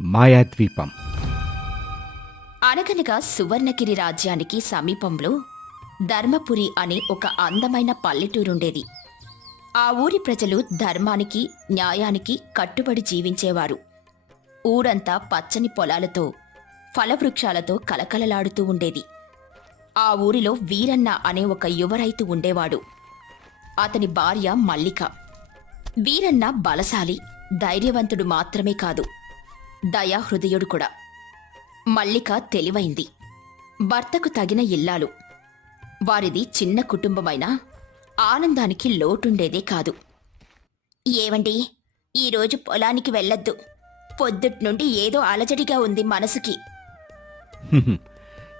మాయాద్వీపం. అనగనగా సువర్ణగిరి రాజ్యానికి సమీపంలో ధర్మపురి అనే ఒక అందమైన పల్లెటూరుండేది. ఆ ఊరి ప్రజలు ధర్మానికి న్యాయానికి కట్టుబడి జీవించేవారు. ఊరంతా పచ్చని పొలాలతో ఫలవృక్షాలతో కలకలలాడుతూ ఉండేది. ఆ ఊరిలో వీరన్న అనే ఒక యువ రైతు ఉండేవాడు. అతని భార్య మల్లిక. వీరన్న బలశాలి ధైర్యవంతుడు మాత్రమే కాదు. దయాహృదయుడు కూడా. మల్లిక తెలివైంది. భర్తకు తగిన ఇల్లాలు. వారిది చిన్న కుటుంబమైన ఆనందానికి లోటుండేదే కాదు. ఏవండి? ఈరోజు పొలానికి వెళ్ళొద్దు. పొద్దుట్ నుండి ఏదో అలజడిగా ఉంది మనసుకి.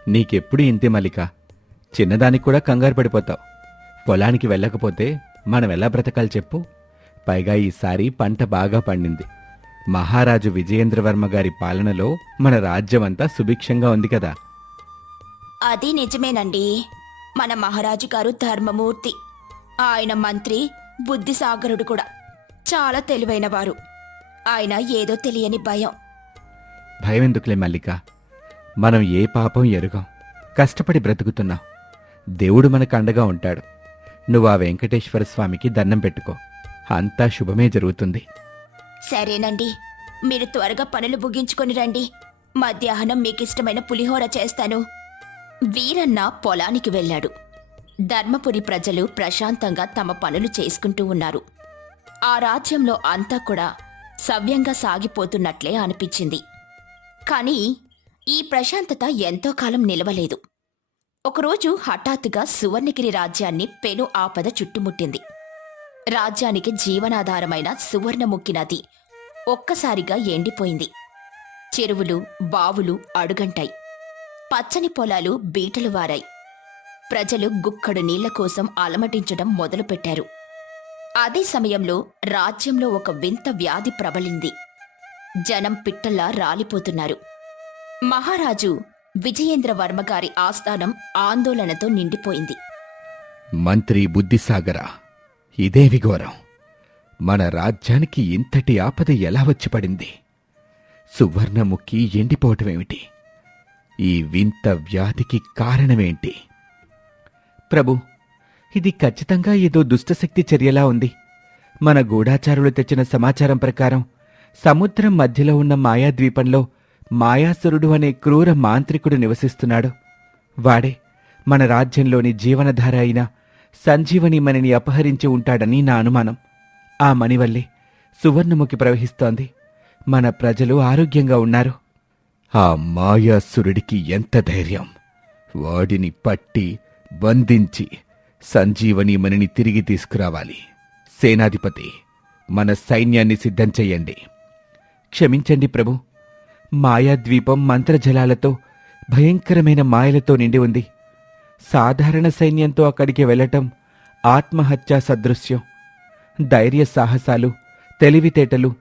నీకెప్పుడు ఇంతే మల్లిక. చిన్నదానికి కూడా కంగారు పడిపోతావు. పొలానికి వెళ్ళకపోతే మనం ఎలా బ్రతకాలి చెప్పు? పైగా ఈసారి పంట బాగా పండింది. మహారాజు విజయేంద్రవర్మ గారి పాలనలో మన రాజ్యమంతా సుభిక్షంగా ఉంది కదా. అది నిజమేనండి. మన మహారాజు గారు ధర్మమూర్తి. ఆయన మంత్రి బుద్ధిసాగరుడు కూడా. చాలా తెలివైనవారు. ఆయన ఏదో తెలియని భయం. భయం ఎందుకులే మల్లిక. మనం ఏ పాపం ఎరుగాం. కష్టపడి బ్రతుకుతున్నాం. దేవుడు మనకు అండగా ఉంటాడు. నువ్వు ఆ వెంకటేశ్వర స్వామికి దండం పెట్టుకో. అంతా శుభమే జరుగుతుంది. సరేనండి. మీరు త్వరగా పనులు ముగించుకొని రండి. మధ్యాహ్నం మీకిష్టమైన పులిహోర చేస్తాను. వీరన్న పొలానికి వెళ్ళాడు. ధర్మపురి ప్రజలు ప్రశాంతంగా తమ పనులు చేసుకుంటూ ఉన్నారు. ఆ రాజ్యంలో అంతా కూడా సవ్యంగా సాగిపోతున్నట్లే అనిపించింది. కానీ ఈ ప్రశాంతత ఎంతో కాలం నిలవలేదు. ఒకరోజు హఠాత్తుగా సువర్ణగిరి రాజ్యాన్ని పెను ఆపద చుట్టుముట్టింది. రాజ్యానికి జీవనాధారమైన సువర్ణముఖి నది ఒక్కసారిగా ఎండిపోయింది. చెరువులు బావులు అడుగంటాయి. పచ్చని పొలాలు బీటలు వారాయి. ప్రజలు గుక్కడు నీళ్ళ కోసం అలమటించడం మొదలుపెట్టారు. అదే సమయంలో రాజ్యంలో ఒక వింత వ్యాధి ప్రబలింది. జనం పిట్టల్లా రాలిపోతున్నారు. మహారాజు విజయేంద్ర వర్మ గారి ఆస్థానం ఆందోళనతో నిండిపోయింది. మంత్రి బుద్ధిసాగరా ఇదేవి ఘోరం మన రాజ్యానికి ఇంతటి ఆపద ఎలా వచ్చి పడింది? సువర్ణముఖి ఎండిపోవటమేమిటి? ఈ వింత వ్యాధికి కారణమేంటి? ప్రభు ఇది ఖచ్చితంగా ఏదో దుష్టశక్తి చర్యలా ఉంది. మన గూఢాచారులు తెచ్చిన సమాచారం ప్రకారం సముద్రం మధ్యలో ఉన్న మాయాద్వీపంలో మాయాసురుడు అనే క్రూర మాంత్రికుడు నివసిస్తున్నాడు. వాడే మన రాజ్యంలోని జీవనధార అయిన సంజీవని మణిని అపహరించి ఉంటాడని నా అనుమానం. ఆ మణి వల్లే సువర్ణముఖి ప్రవహిస్తోంది. మన ప్రజలు ఆరోగ్యంగా ఉన్నారు. ఆ మాయాసురుడికి ఎంత ధైర్యం. వాడిని పట్టి బంధించి సంజీవని మణిని తిరిగి తీసుకురావాలి. సేనాధిపతి మన సైన్యాన్ని సిద్ధం చెయ్యండి. క్షమించండి ప్రభు. మాయాద్వీపం మంత్రజలాలతో భయంకరమైన మాయలతో నిండి ఉంది. సాధారణ సైన్యంతో అక్కడికి వెళ్ళటం ఆత్మహత్యా సదృశ్యం. ధైర్య సాహసాలు తెలివితేటలు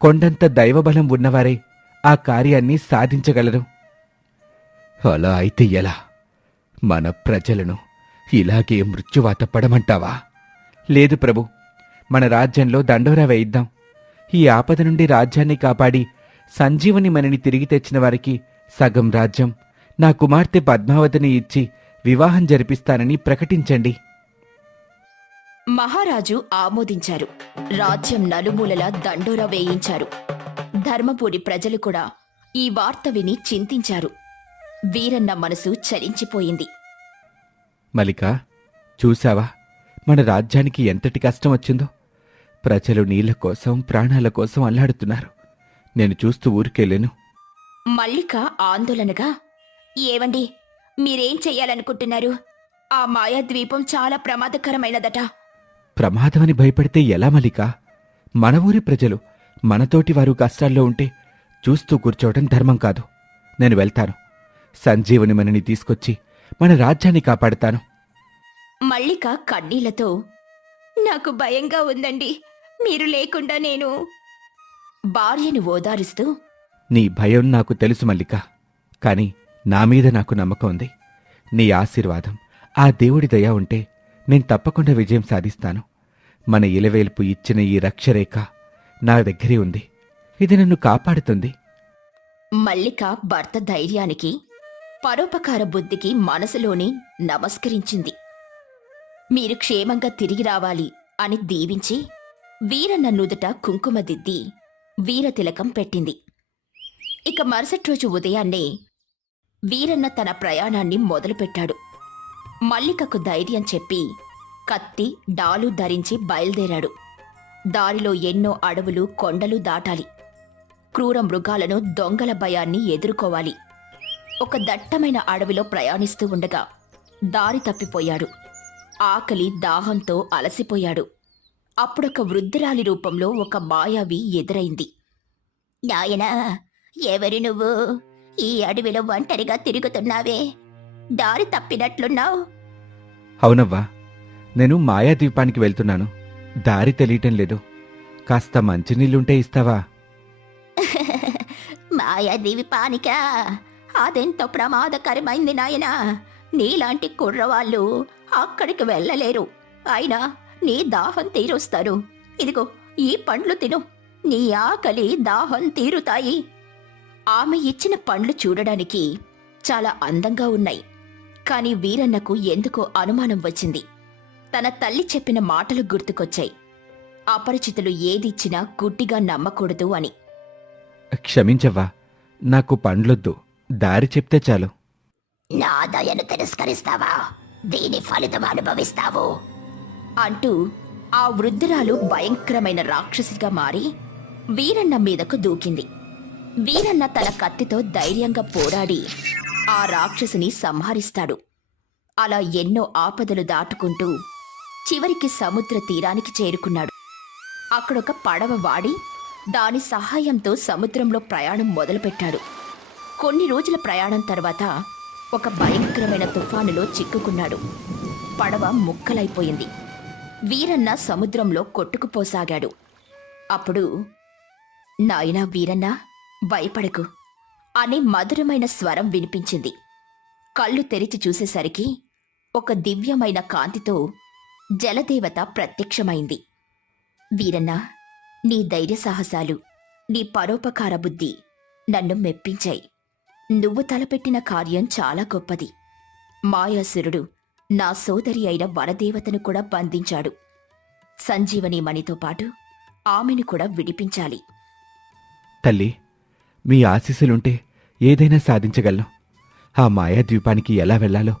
కొండంత దైవబలం ఉన్నవారే ఆ కార్యాన్ని సాధించగలరు. అలా అయితే ఎలా? మన ప్రజలను ఇలాగే మృత్యువాత పడమంటావా? లేదు ప్రభు మన రాజ్యంలో దండోరా వేయిద్దాం. ఈ ఆపద నుండి రాజ్యాన్ని కాపాడి సంజీవని మనని తిరిగి తెచ్చిన వారికి సగం రాజ్యం. నా కుమార్తె పద్మావతిని ఇచ్చి వివాహం జరిపిస్తానని ప్రకటించండి. మహారాజు ఆమోదించారు. రాజ్యం నలుమూలలా దండోరా వేయించారు. ధర్మపురి ప్రజలు కూడా ఈ వార్త విని చింతించారు. వీరన్న మనసు చలించిపోయింది. మలిక చూశావా? మన రాజ్యానికి ఎంతటి కష్టం వచ్చిందో? ప్రజలు నీళ్ళ కోసం ప్రాణాల కోసం అల్లాడుతున్నారు. నేను చూస్తూ ఊరికెళ్ళాను. మల్లిక ఆందోళనగా ఏవండి? మీరేం చెయ్యాలనుకుంటున్నారు? ఆ మాయాద్వీపం చాలా ప్రమాదకరమైనదట. ప్రమాదమని భయపడితే ఎలా మలిక మన ఊరి ప్రజలు మనతోటి వారు కష్టాల్లో ఉంటే చూస్తూ కూర్చోవడం ధర్మం కాదు. నేను వెళ్తాను. సంజీవని మనని తీసుకొచ్చి మన రాజ్యాన్ని కాపాడుతాను. మల్లిక కన్నీళ్ళతో నాకు భయంగా ఉందండి. మీరు లేకుండా నేను భార్యను ఓదారుస్తూ నీ భయం నాకు తెలుసు మల్లిక. కాని నా మీద నాకు నమ్మకం ఉంది. నీ ఆశీర్వాదం ఆ దేవుడి దయ ఉంటే నేను తప్పకుండా విజయం సాధిస్తాను. మన ఇలవేల్పు ఇచ్చిన ఈ రక్షరేఖ నా దగ్గరే ఉంది. ఇది నన్ను కాపాడుతుంది. మల్లిక భర్త ధైర్యానికి పరోపకార బుద్ధికి మనసులోనే నమస్కరించింది. మీరు క్షేమంగా తిరిగి రావాలి అని దీవించి వీరన్న నుదుట కుంకుమ దిద్ది వీరతిలకం పెట్టింది. ఇక మరుసటి రోజు ఉదయాన్నే వీరన్న తన ప్రయాణాన్ని మొదలుపెట్టాడు. మల్లికకు ధైర్యం చెప్పి కత్తి డాలు ధరించి బయలుదేరాడు. దారిలో ఎన్నో అడవులు కొండలు దాటాలి. క్రూర మృగాలను దొంగల భయాన్ని ఎదుర్కోవాలి. ఒక దట్టమైన అడవిలో ప్రయాణిస్తూ ఉండగా దారి తప్పిపోయాడు. ఆకలి దాహంతో అలసిపోయాడు. అప్పుడొక వృద్ధురాలి రూపంలో ఒక మాయావి ఎదురైంది. నాయనా ఎవరి నువ్వు? ఈ అడవిలో ఒంటరిగా తిరుగుతున్నావే. దారి తప్పినట్లున్నావు. అవునవ్వా నేను మాయాద్వీపానికి వెళ్తున్నాను. దారి తెలియటం లేదు. కాస్త మంచినీళ్ళుంటే ఇస్తావా? మాయాదేవి పానికా అదెంతో ప్రమాదకరమైంది నాయనా. నీలాంటి కుర్రవాళ్ళు అక్కడికి వెళ్ళలేరు. అయినా నీ దాహం తీరుస్తారు. ఇదిగో ఈ పండ్లు తిను. నీ ఆకలి దాహం తీరుతాయి. ఆమె ఇచ్చిన పండ్లు చూడడానికి చాలా అందంగా ఉన్నాయి. కాని వీరన్నకు ఎందుకో అనుమానం వచ్చింది. తన తల్లి చెప్పిన మాటలు గుర్తుకొచ్చాయి. అపరిచితులు ఏదిచ్చినా గుడ్డిగా నమ్మకూడదు అని. క్షమించవ్వా నాకు పండ్లొద్దు. దారి చెప్తే చాలు. నా దయను తిరస్కరిస్తావా? దీని ఫలితం అనుభవిస్తావు? అంటూ ఆ వృద్ధురాలు భయంకరమైన రాక్షసిగా మారి వీరన్న మీదకు దూకింది. వీరన్న తన కత్తితో ధైర్యంగా పోరాడి ఆ రాక్షసుని సంహరిస్తాడు. అలా ఎన్నో ఆపదలు దాటుకుంటూ చివరికి సముద్ర తీరానికి చేరుకున్నాడు. అక్కడొక పడవ వాడి దాని సహాయంతో సముద్రంలో ప్రయాణం మొదలుపెట్టాడు. కొన్ని రోజుల ప్రయాణం తర్వాత ఒక భయంకరమైన తుఫానులో చిక్కుకున్నాడు. పడవ ముక్కలైపోయింది. వీరన్న సముద్రంలో కొట్టుకుపోసాగాడు. అప్పుడు నాయనా వీరన్న భయపడకు. అనే మధురమైన స్వరం వినిపించింది. కళ్ళు తెరిచి చూసేసరికి ఒక దివ్యమైన కాంతితో జలదేవత ప్రత్యక్షమైంది. వీరన్న నీ ధైర్య సాహసాలు నీ పరోపకార బుద్ధి నన్ను మెప్పించాయి. నువ్వు తలపెట్టిన కార్యం చాలా గొప్పది. మాయాసురుడు నా సోదరి అయిన వరదేవతను కూడా బంధించాడు. సంజీవని మణితో పాటు ఆమెను కూడా విడిపించాలి. తల్లి మీ ఆశీస్సులుంటే ఏదైనా సాధించగలను. ఆ మాయాద్వీపానికి ఎలా వెళ్ళాలో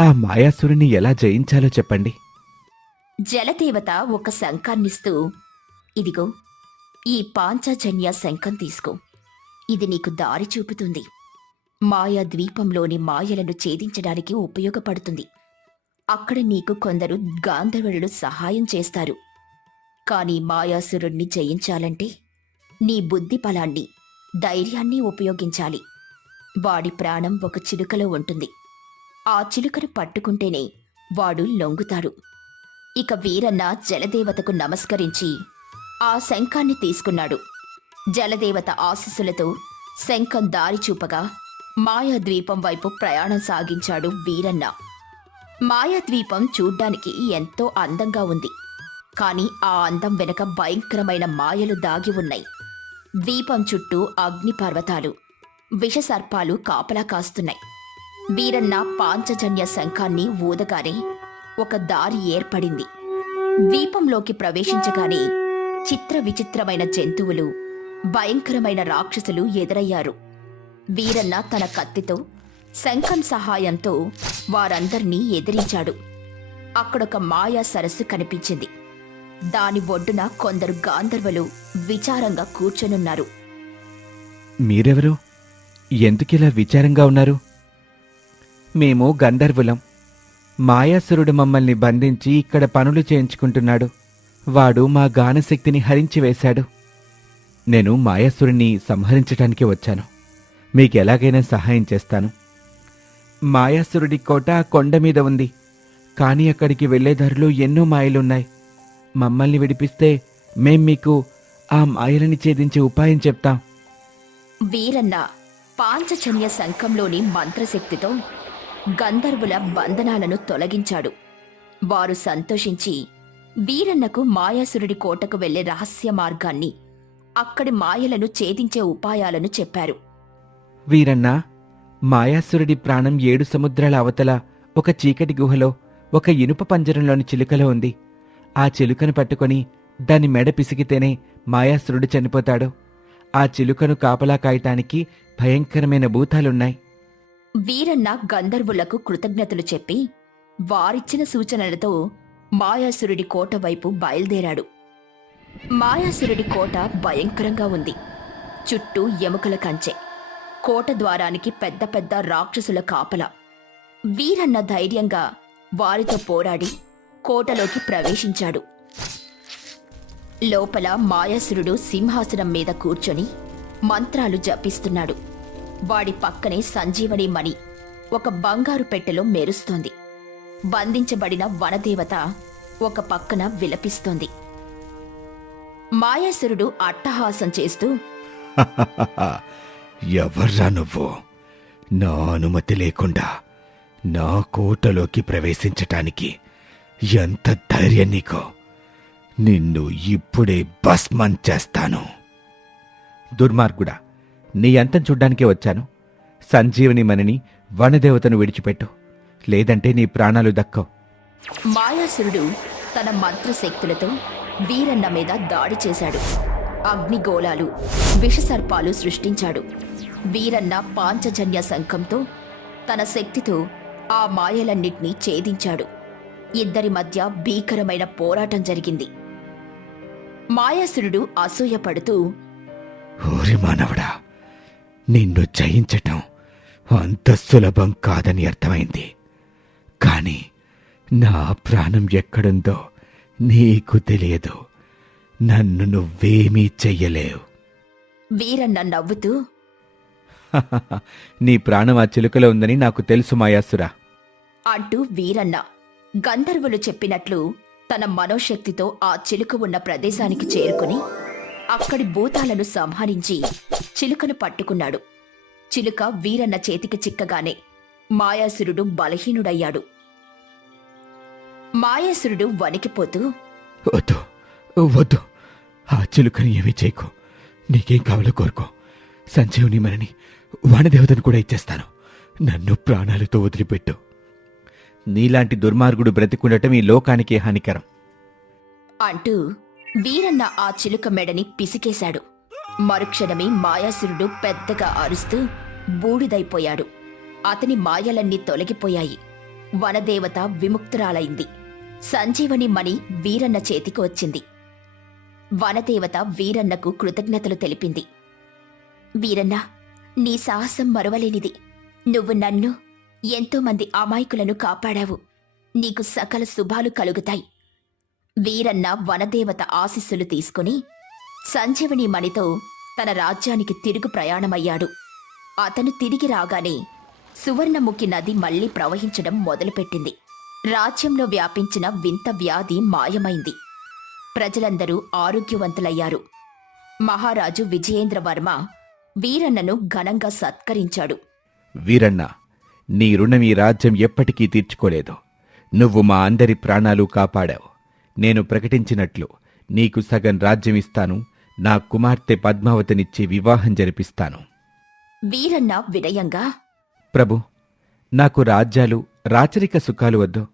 ఆ మాయాసురుని ఎలా జయించాలో చెప్పండి. జలదేవత ఒక శంఖాన్నిస్తూ ఇదిగో ఈ పాంచజన్య శంఖం తీసుకో. ఇది నీకు దారి చూపుతుంది. మాయా ద్వీపంలోని మాయలను ఛేదించడానికి ఉపయోగపడుతుంది. అక్కడ నీకు కొందరు గాంధర్వులు సహాయం చేస్తారు. కానీ మాయాసురుణ్ణి జయించాలంటే నీ బుద్ధి బలాన్ని ధైర్యాన్ని ఉపయోగించాలి. వాడి ప్రాణం ఒక చిలుకలో ఉంటుంది. ఆ చిలుకను పట్టుకుంటేనే వాడు లొంగుతాడు. ఇక వీరన్న జలదేవతకు నమస్కరించి ఆ శంఖాన్ని తీసుకున్నాడు. జలదేవత ఆశీస్సులతో శంఖం దారి చూపగా మాయాద్వీపం వైపు ప్రయాణం సాగించాడు వీరన్న. మాయాద్వీపం చూడ్డానికి ఎంతో అందంగా ఉంది. కాని ఆ అందం వెనక భయంకరమైన మాయలు దాగి ఉన్నాయి. ద్వీపం చుట్టూ అగ్నిపర్వతాలు విషసర్పాలు కాపలా కాస్తున్నాయి. వీరన్న పాంచజన్య శంఖాన్ని ఊదగానే ఒక దారి ఏర్పడింది. ద్వీపంలోకి ప్రవేశించగానే చిత్ర విచిత్రమైన జంతువులు భయంకరమైన రాక్షసులు ఎదురయ్యారు. వీరన్న తన కత్తితో శంఖం సహాయంతో వారందర్నీ ఎదిరించాడు. అక్కడొక మాయా సరస్సు కనిపించింది. దాని ఒడ్డున కొందరు గాంధర్వులు విచారంగా కూర్చొనున్నారు. మీరెవరు? ఎందుకిలా విచారంగా ఉన్నారు? మేము గంధర్వులం. మాయాసురుడు మమ్మల్ని బంధించి ఇక్కడ పనులు చేయించుకుంటున్నాడు. వాడు మా గానశక్తిని హరించి వేశాడు. నేను మాయాసురుణ్ణి సంహరించటానికి వచ్చాను. మీకెలాగైనా సహాయం చేస్తాను. మాయాసురుడి కోట కొండ మీద ఉంది. కానీ అక్కడికి వెళ్ళే దారిలో ఎన్నో మాయలున్నాయి. మమ్మల్ని విడిపిస్తే మేం మీకు ఆ మాయలని ఛేదించే ఉపాయం చెప్తాం. వీరన్న పాంచజన్య శంఖంలోని మంత్రశక్తితో గంధర్వుల బంధనాలను తొలగించాడు. వారు సంతోషించి వీరన్నకు మాయాసురుడి కోటకు వెళ్ళే రహస్య మార్గాన్ని అక్కడి మాయలను ఛేదించే ఉపాయాలను చెప్పారు. వీరన్నా మాయాసురుడి ప్రాణం ఏడు సముద్రాల అవతల ఒక చీకటి గుహలో ఒక ఇనుప పంజరంలోని చిలుకలో ఉంది. ఆ చిలుకను పట్టుకొని దాని మెడ పిసిగితేనే మాయాసురుడు చనిపోతాడు. ఆ చిలుకను కాపలా కాయటానికి భయంకరమైన భూతాలున్నాయి. వీరన్న గంధర్వులకు కృతజ్ఞతలు చెప్పి వారిచ్చిన సూచనలతో మాయాసురుడి కోట వైపు బయలుదేరాడు. మాయాసురుడి కోట భయంకరంగా ఉంది. చుట్టూ ఎముకల కంచె. కోట ద్వారానికి పెద్ద పెద్ద రాక్షసుల కాపల. వీరన్న ధైర్యంగా వారితో పోరాడి కోటలోకి ప్రవేశించాడు. లోపల మాయాసురుడు సింహాసనం మీద కూర్చొని మంత్రాలు జపిస్తున్నాడు. వాడి పక్కనే సంజీవని మణి ఒక బంగారు పెట్టెలో మెరుస్తోంది. బంధించబడిన వనదేవత ఒక పక్కన విలపిస్తోంది. మాయాసురుడు అట్టహాసం చేస్తూ ఎవర్రా నువ్వు? నా అనుమతి లేకుండా నా కోటలోకి ప్రవేశించటానికి ఎంత ధైర్యం నీకో? నిన్ను ఇప్పుడే భస్మం చేస్తాను. దుర్మార్గుడా నీ అంతం చూడ్డానికే వచ్చాను. సంజీవని మనని వనదేవతను విడిచిపెట్టు. లేదంటే నీ ప్రాణాలు దక్కవు. మాయాసురుడు తన మంత్రశక్తులతో వీరన్న మీద దాడి చేశాడు. అగ్నిగోళాలు విషసర్పాలు సృష్టించాడు. వీరన్న పాంచజన్య శంఖంతో తన శక్తితో ఆ మాయలన్నిటినీ ఛేదించాడు. ఇద్దరి మధ్య భీకరమైన పోరాటం జరిగింది. మాయాసురుడు అసూయపడుతూ ఓరి మానవుడా నిన్ను జయించటం అంత సులభం కాదని అర్థమైంది. కాని నా ప్రాణం ఎక్కడుందో నీకు తెలియదు. నన్ను నువ్వేమీ చెయ్యలేవు. వీరన్న నవ్వుతూ నీ ప్రాణం ఆ చిలుకలో ఉందని నాకు తెలుసు మాయాసురా. అంటూ వీరన్న గంధర్వులు చెప్పినట్లు తన మనోశక్తితో ఆ చిలుక ఉన్న ప్రదేశానికి చేరుకుని అక్కడి భూతాలను సంహరించి చిలుకను పట్టుకున్నాడు. చిలుక వీరన్న చేతికి చిక్కగానే మాయాసురుడు బలహీనుడయ్యాడు. మాయాసురుడు వణికిపోతూ వద్దు వద్దు. ఆ చిలుకని ఏమీ చేయకు. నీకేం కావాలో కోరుకో. సంజీవుని మనని వానదేవతను కూడా ఇచ్చేస్తాను. నన్ను ప్రాణాలతో వదిలిపెట్టు. నీలాంటి దుర్మార్గుడు బ్రతికుండటం ఈ లోకానికి హానికరం. అంటూ వీరన్న ఆ చిలుక మెడని పిసికేశాడు. మరుక్షణమే మాయాసురుడు పెద్దగా అరుస్తూ బూడిదైపోయాడు. అతని మాయలన్నీ తొలగిపోయాయి. వనదేవత విముక్తురాలైంది. సంజీవని మణి వీరన్న చేతికి వచ్చింది. వనదేవత వీరన్నకు కృతజ్ఞతలు తెలిపింది. వీరన్న నీ సాహసం మరవలేనిది. నువ్వు నన్ను ఎంతో మంది అమాయకులను కాపాడావు. నీకు సకల శుభాలు కలుగుతాయి. వీరన్న వనదేవత ఆశీస్సులు తీసుకుని సంజీవని మణితో తన రాజ్యానికి తిరుగు ప్రయాణమయ్యాడు. అతను తిరిగి రాగానే సువర్ణముఖి నది మళ్ళీ ప్రవహించడం మొదలుపెట్టింది. రాజ్యంలో వ్యాపించిన వింత వ్యాధి మాయమైంది. ప్రజలందరూ ఆరోగ్యవంతులయ్యారు. మహారాజు విజయేంద్రవర్మ వీరన్నను ఘనంగా సత్కరించాడు. వీరన్న నీ రుణం ఈ రాజ్యం ఎప్పటికీ తీర్చుకోలేదు. నువ్వు మా అందరి ప్రాణాలు కాపాడావు. నేను ప్రకటించినట్లు నీకు సగం రాజ్యం ఇస్తాను నా కుమార్తె పద్మావతినిచ్చి వివాహం జరిపిస్తాను. వీరన్న వినయంగా? ప్రభు నాకు రాజ్యాలు రాచరిక సుఖాలు వద్దు.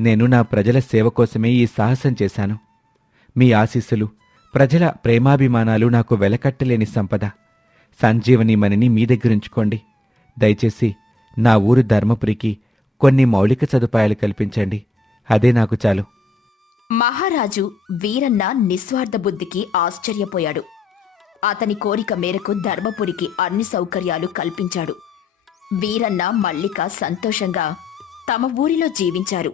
నేను నా ప్రజల సేవ కోసమే ఈ సాహసం చేశాను. మీ ఆశీస్సులు ప్రజల ప్రేమాభిమానాలు నాకు వెలకట్టలేని సంపద. సంజీవని మనని మీ దగ్గరుంచుకోండి దయచేసి నా ఊరు ధర్మపురికి కొన్ని మౌలిక సదుపాయాలు కల్పించండి. అదే నాకు చాలు. మహారాజు వీరన్న నిస్వార్థ బుద్ధికి ఆశ్చర్యపోయాడు. అతని కోరిక మేరకు ధర్మపురికి అన్ని సౌకర్యాలు కల్పించాడు. వీరన్న మల్లిక సంతోషంగా తమ ఊరిలో జీవించారు.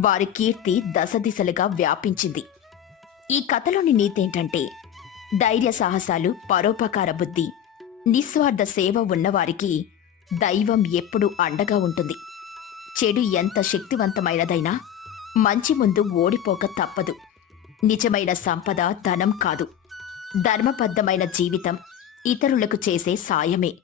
వారి కీర్తి దశ దిశలుగా వ్యాపించింది. ఈ కథలోని నీతేంటంటే ధైర్య సాహసాలు పరోపకార బుద్ధి నిస్వార్థ సేవ ఉన్నవారికి దైవం ఎప్పుడూ అండగా ఉంటుంది. చెడు ఎంత శక్తివంతమైనదైనా మంచి ముందు ఓడిపోక తప్పదు. నిజమైన సంపద ధనం కాదు. ధర్మబద్ధమైన జీవితం ఇతరులకు చేసే సాయమే.